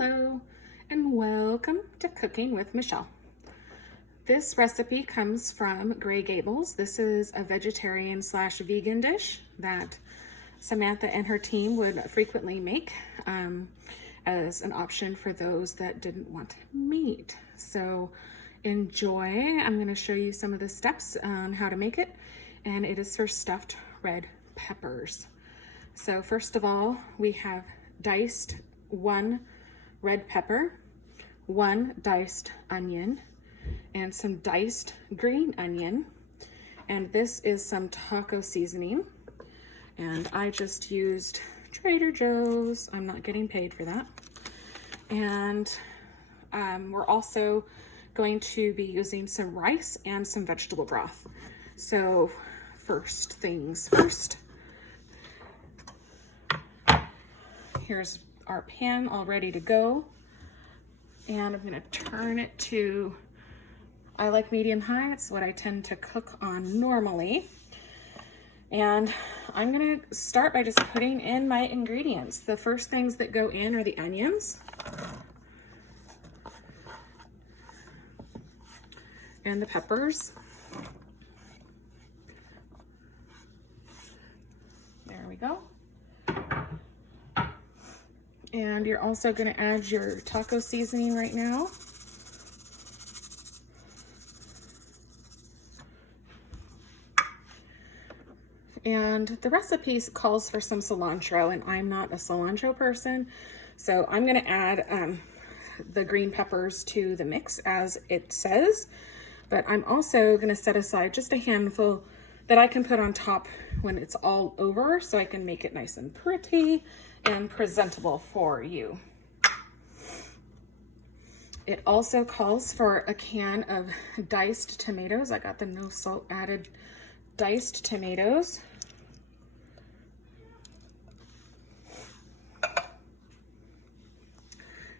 Hello and welcome to Cooking with Michelle. This recipe comes from Gables. This is a vegetarian / vegan dish that Samantha and her team would frequently make as an option for those that didn't want meat. So enjoy. I'm going to show you some of the steps on how to make it, and it is for stuffed red peppers. So first of all, we have diced 1 red pepper, 1 diced onion, and some diced green onion. And this is some taco seasoning. And I just used Trader Joe's. I'm not getting paid for that. And we're also going to be using some rice and some vegetable broth. So first things first. Here's our pan all ready to go, and I'm going to turn it to, I like medium high. It's what I tend to cook on normally. And I'm going to start by just putting in my ingredients. The first things that go in are the onions and the peppers. There we go. And you're also going to add your taco seasoning right now. And the recipe calls for some cilantro, and I'm not a cilantro person, so I'm going to add the green peppers to the mix as it says. But I'm also going to set aside just a handful that I can put on top when it's all over, so I can make it nice and pretty and presentable for you. It also calls for a can of diced tomatoes. I got the no salt added diced tomatoes.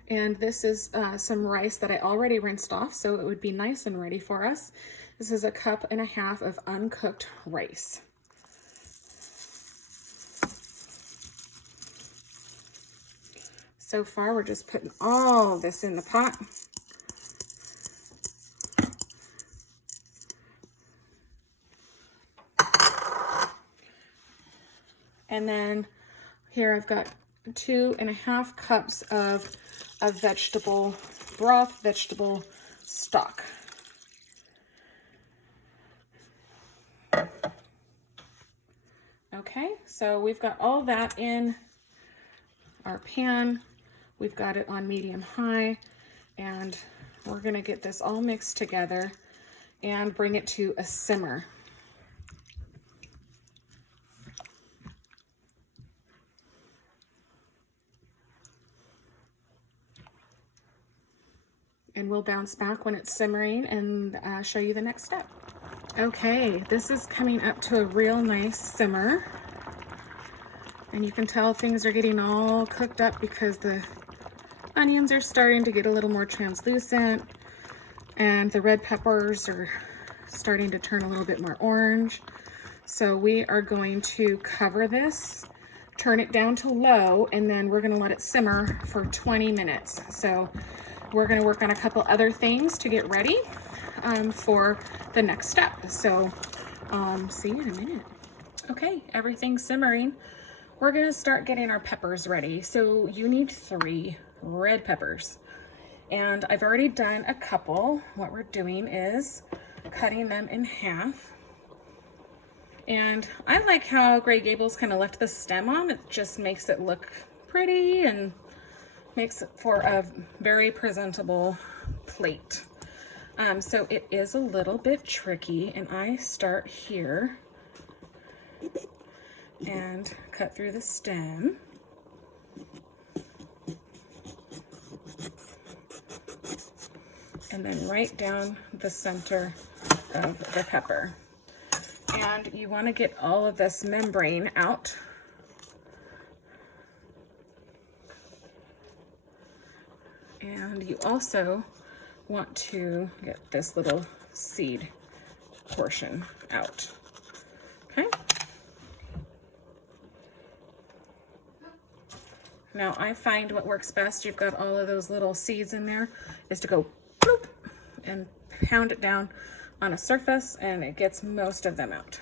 And this is some rice that I already rinsed off, so it would be nice and ready for us. This is 1.5 cups of uncooked rice. So far, we're just putting all this in the pot. And then here I've got 2.5 cups of vegetable broth, vegetable stock. Okay, so we've got all that in our pan. We've got it on medium high, and we're gonna get this all mixed together and bring it to a simmer. And we'll bounce back when it's simmering and show you the next step. Okay, this is coming up to a real nice simmer. And you can tell things are getting all cooked up because the onions are starting to get a little more translucent, and the red peppers are starting to turn a little bit more orange. So we are going to cover this, turn it down to low, and then we're going to let it simmer for 20 minutes. So we're going to work on a couple other things to get ready for the next step. So see you in a minute. Okay, everything's simmering. We're going to start getting our peppers ready. So you need 3 red peppers. And I've already done a couple. What we're doing is cutting them in half. And I like how Gables kind of left the stem on. It just makes it look pretty and makes it for a very presentable plate. So it is a little bit tricky, and I start here and cut through the stem. And then right down the center of the pepper. And you want to get all of this membrane out. And you also want to get this little seed portion out. Okay. Now I find what works best, you've got all of those little seeds in there, is to go bloop and pound it down on a surface, and it gets most of them out.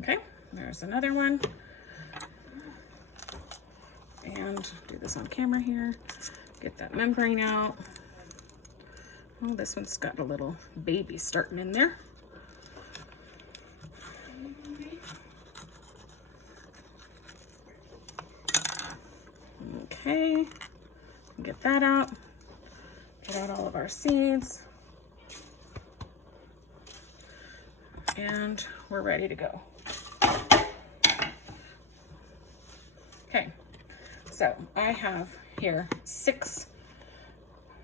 Okay, there's another one. And do this on camera here. Get that membrane out. Oh, this one's got a little baby starting in there. Okay, get that out. Get out all of our seeds. And we're ready to go. Okay, so I have here 6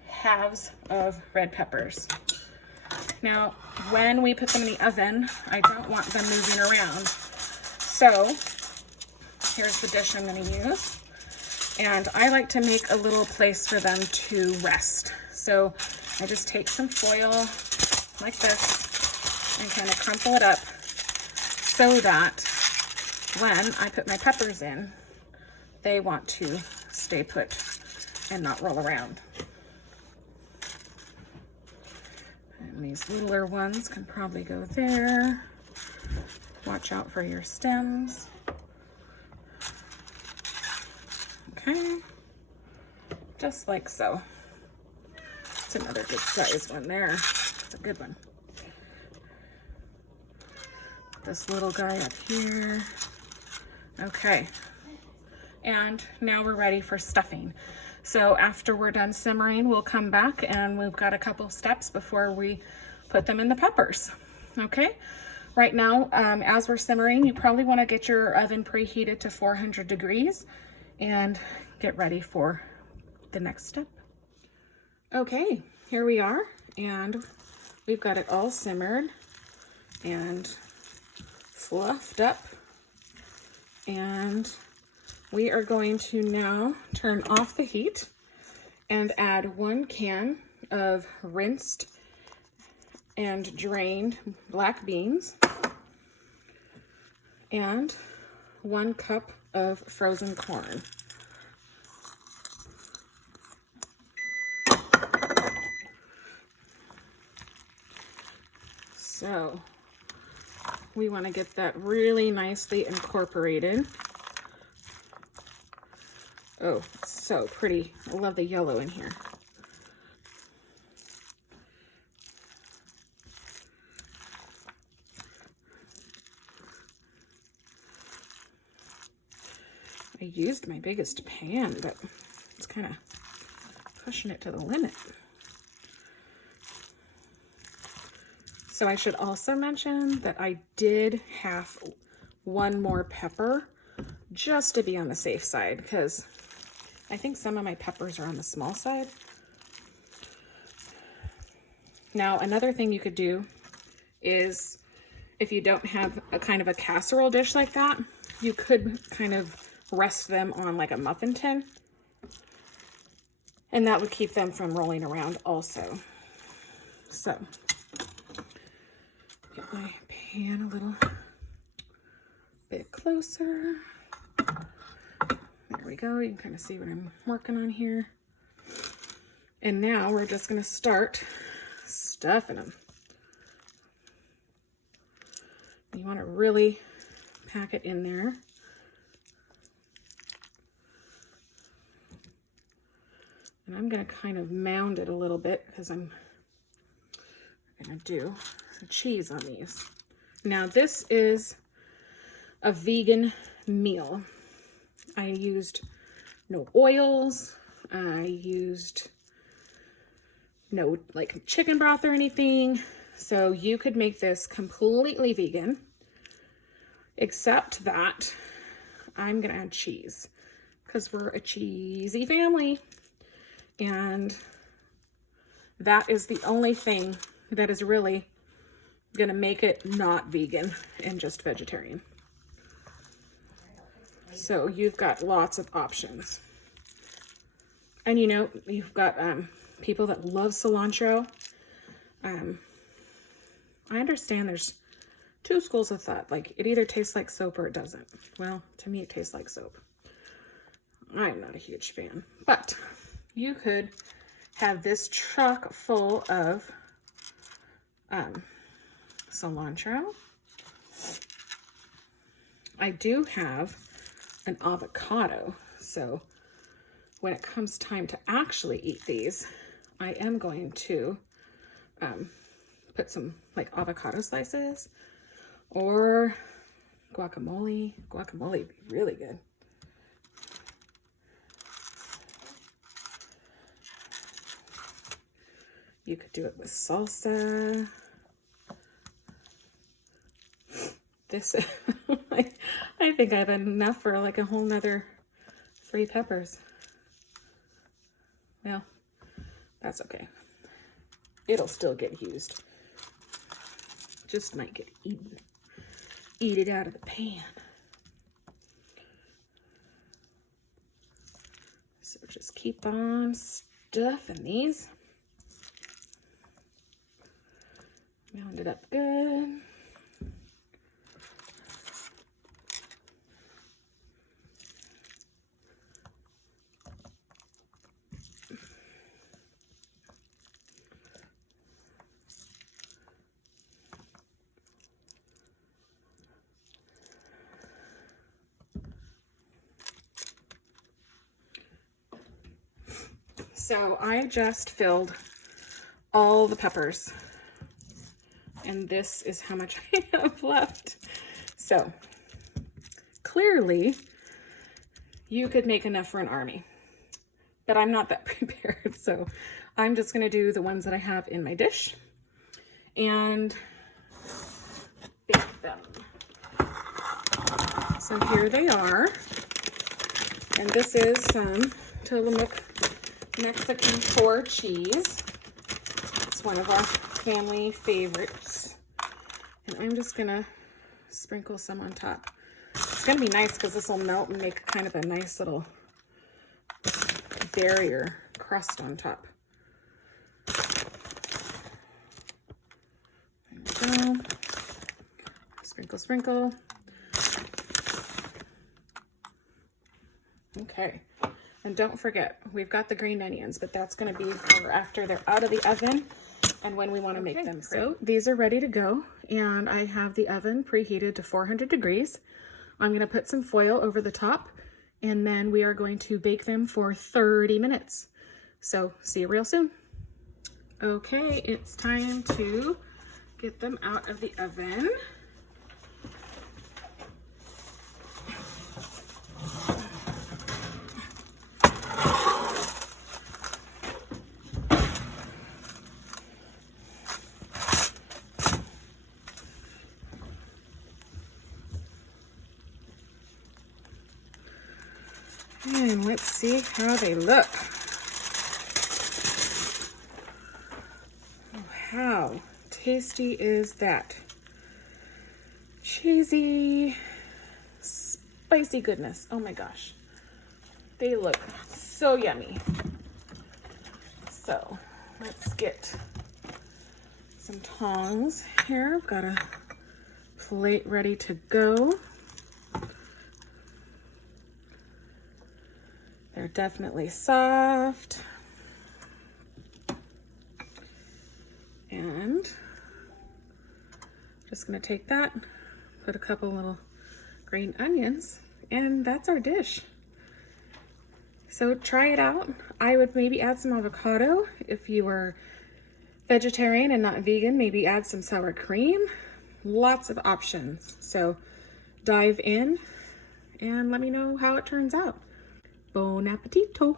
halves of red peppers. Now, when we put them in the oven, I don't want them moving around. So here's the dish I'm going to use. And I like to make a little place for them to rest. So I just take some foil like this and kind of crumple it up so that when I put my peppers in, they want to stay put and not roll around. And these littler ones can probably go there. Watch out for your stems. Okay, just like so. It's another good size one there. It's a good one. This little guy up here. Okay, and now we're ready for stuffing. So after we're done simmering, we'll come back and we've got a couple steps before we put them in the peppers. Okay, right now, as we're simmering, you probably want to get your oven preheated to 400 degrees and get ready for the next step. Okay, here we are, and we've got it all simmered and fluffed up, and we are going to now turn off the heat and add 1 can of rinsed and drained black beans and 1 cup of frozen corn. So we want to get that really nicely incorporated. Oh, it's so pretty. I love the yellow in here. I used my biggest pan, but it's kind of pushing it to the limit. So I should also mention that I did have 1 more pepper just to be on the safe side, because I think some of my peppers are on the small side. Now, another thing you could do is, if you don't have a kind of a casserole dish like that, you could kind of rest them on like a muffin tin, and that would keep them from rolling around also. So get my pan a little bit closer. There we go. You can kind of see what I'm working on here. And now we're just going to start stuffing them. You want to really pack it in there. And I'm going to kind of mound it a little bit because I'm going to do some cheese on these. Now this is a vegan meal. I used no oils. I used no like chicken broth or anything. So you could make this completely vegan, except that I'm going to add cheese because we're a cheesy family. And that is the only thing that is really gonna make it not vegan and just vegetarian. So you've got lots of options. And you know, you've got people that love cilantro. I understand there's two schools of thought. Like, it either tastes like soap or it doesn't. Well, to me, it tastes like soap. I'm not a huge fan. But you could have this truck full of cilantro. I do have an avocado, so when it comes time to actually eat these, I am going to put some like avocado slices or guacamole. Guacamole would be really good. You could do it with salsa. This, I think I have enough for like a whole nother 3 peppers. Well, that's okay. It'll still get used. Just might get eaten. Eat it out of the pan. So just keep on stuffing these. Mound it up good. So I just filled all the peppers, and this is how much I have left. So clearly you could make enough for an army, but I'm not that prepared. So I'm just going to do the ones that I have in my dish and bake them. So here they are. And this is some Tillamook Mexican 4 cheese. It's one of our family favorites. And I'm just gonna sprinkle some on top. It's gonna be nice because this will melt and make kind of a nice little barrier crust on top. There we go. Sprinkle, sprinkle. Okay. And don't forget, we've got the green onions, but that's going to be for after they're out of the oven and when we want to make them. So these are ready to go, and I have the oven preheated to 400 degrees. I'm going to put some foil over the top, and then we are going to bake them for 30 minutes. So see you real soon. Okay, it's time to get them out of the oven. And let's see how they look. Oh, how tasty is that? Cheesy, spicy goodness. Oh my gosh. They look so yummy. So let's get some tongs here. I've got a plate ready to go. They're definitely soft. And just gonna take that, put a couple little green onions, and that's our dish. So try it out. I would maybe add some avocado. If you were vegetarian and not vegan, maybe add some sour cream. Lots of options. So dive in and let me know how it turns out. Bon appetito!